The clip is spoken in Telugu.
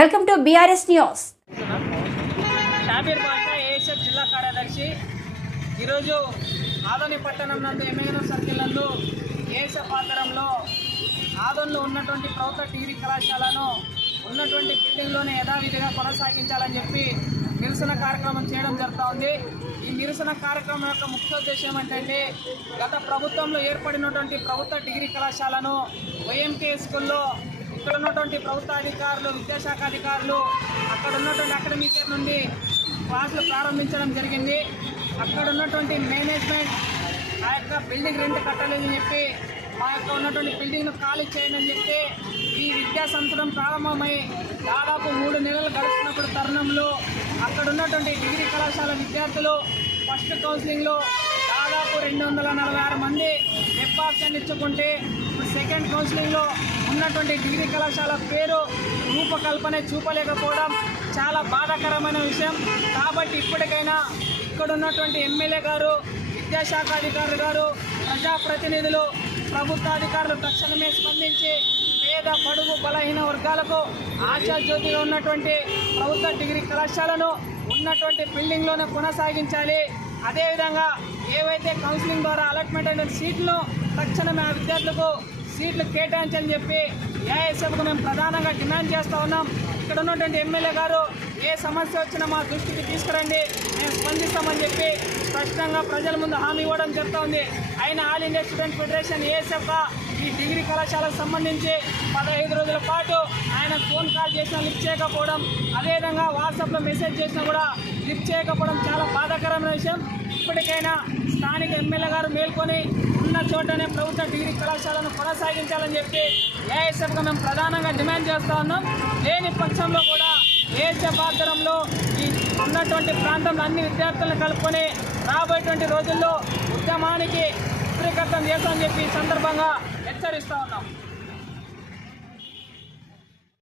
Welcome to BRS news. Shabbir Basha ASF జిల్లా కార్యదర్శి ఈరోజు ఆదోని పట్టణం నందు ఎమ్మెగనూర్ సర్కిల్ నందు ఏఎస్ఎఫ్ ఆధ్వర్యంలో ఆదోన్లో ఉన్నటువంటి ప్రభుత్వ డిగ్రీ కళాశాలను ఉన్నటువంటి బిల్డింగ్లోనే యథావిధిగా కొనసాగించాలని చెప్పి నిరసన కార్యక్రమం చేయడం జరుగుతూ ఉంది. ఈ నిరసన కార్యక్రమం యొక్క ముఖ్య ఉద్దేశం ఏంటంటే గత ప్రభుత్వంలో ఏర్పడినటువంటి ప్రభుత్వ డిగ్రీ కళాశాలను వైఎంకే స్కూల్లో ఇక్కడ ఉన్నటువంటి ప్రభుత్వ అధికారులు, విద్యాశాఖ అధికారులు అక్కడ ఉన్నటువంటి అకాడమిక్ ఇయర్ నుండి క్లాసులు ప్రారంభించడం జరిగింది. అక్కడ ఉన్నటువంటి మేనేజ్మెంట్ ఆ యొక్క బిల్డింగ్ రెంట్ కట్టలేదని చెప్పి మా యొక్క ఉన్నటువంటి బిల్డింగ్ను ఖాళీ చేయండి అని చెప్పి ఈ విద్యా సంవత్సరం ప్రారంభమై దాదాపు 3 నెలలు గడుస్తున్నప్పుడు తరుణంలో అక్కడ ఉన్నటువంటి డిగ్రీ కళాశాల విద్యార్థులు ఫస్ట్ కౌన్సిలింగ్లో దాదాపు 246 మంది వెబ్ ఆప్షన్ ఇచ్చుకుంటే సెకండ్ కౌన్సిలింగ్లో ఉన్నటువంటి డిగ్రీ కళాశాల పేరు రూపకల్పన చూపలేకపోవడం చాలా బాధాకరమైన విషయం. కాబట్టి ఇప్పటికైనా ఇక్కడ ఉన్నటువంటి ఎమ్మెల్యే గారు, విద్యాశాఖ అధికారులు గారు, ప్రజాప్రతినిధులు, ప్రభుత్వ అధికారులు తక్షణమే స్పందించి పేద, బడుగు, బలహీన వర్గాలకు ఆశాజ్యోతిగా ఉన్నటువంటి ప్రభుత్వ డిగ్రీ కళాశాలను ఉన్నటువంటి బిల్డింగ్లోనే కొనసాగించాలి. అదేవిధంగా ఏవైతే కౌన్సిలింగ్ ద్వారా అలాట్మెంట్ అయిన సీట్లను తక్షణమే ఆ విద్యార్థులకు సీట్లు కేటాయించని చెప్పి ఏఎస్ఎఫ్కు మేము ప్రధానంగా డిమాండ్ చేస్తూ ఉన్నాం. ఇక్కడ ఉన్నటువంటి ఎమ్మెల్యే గారు ఏ సమస్య వచ్చినా మా దృష్టికి తీసుకురండి, మేము స్పందిస్తామని చెప్పి స్పష్టంగా ప్రజల ముందు హామీ ఇవ్వడం జరుగుతూ ఉంది. అయినా all India student federation ASF ఈ డిగ్రీ కళాశాలకు సంబంధించి 15 రోజుల పాటు ఆయన ఫోన్ కాల్ చేసినా లిఫ్ట్ చేయకపోవడం, అదేవిధంగా వాట్సాప్లో మెసేజ్ చేసినా కూడా లిఫ్ట్ చేయకపోవడం చాలా బాధాకరమైన విషయం. ఇప్పటికైనా స్థానిక ఎమ్మెల్యే గారు మేల్కొని ఉన్న చోటనే ప్రభుత్వ డిగ్రీ కళాశాలను కొనసాగించాలని చెప్పి ఏఎస్ఎఫ్గా మేము ప్రధానంగా డిమాండ్ చేస్తూ ఉన్నాం. లేని పక్షంలో కూడా ఏఎస్ఎఫ్ ఆధ్వర్యంలో ఈ ఉన్నటువంటి ప్రాంతంలో అన్ని విద్యార్థులను కలుపుకొని రాబోయేటువంటి రోజుల్లో ఉద్యమానికి ఉద్రిక్తం చేస్తామని చెప్పి ఈ సందర్భంగా హెచ్చరిస్తూ ఉన్నాం.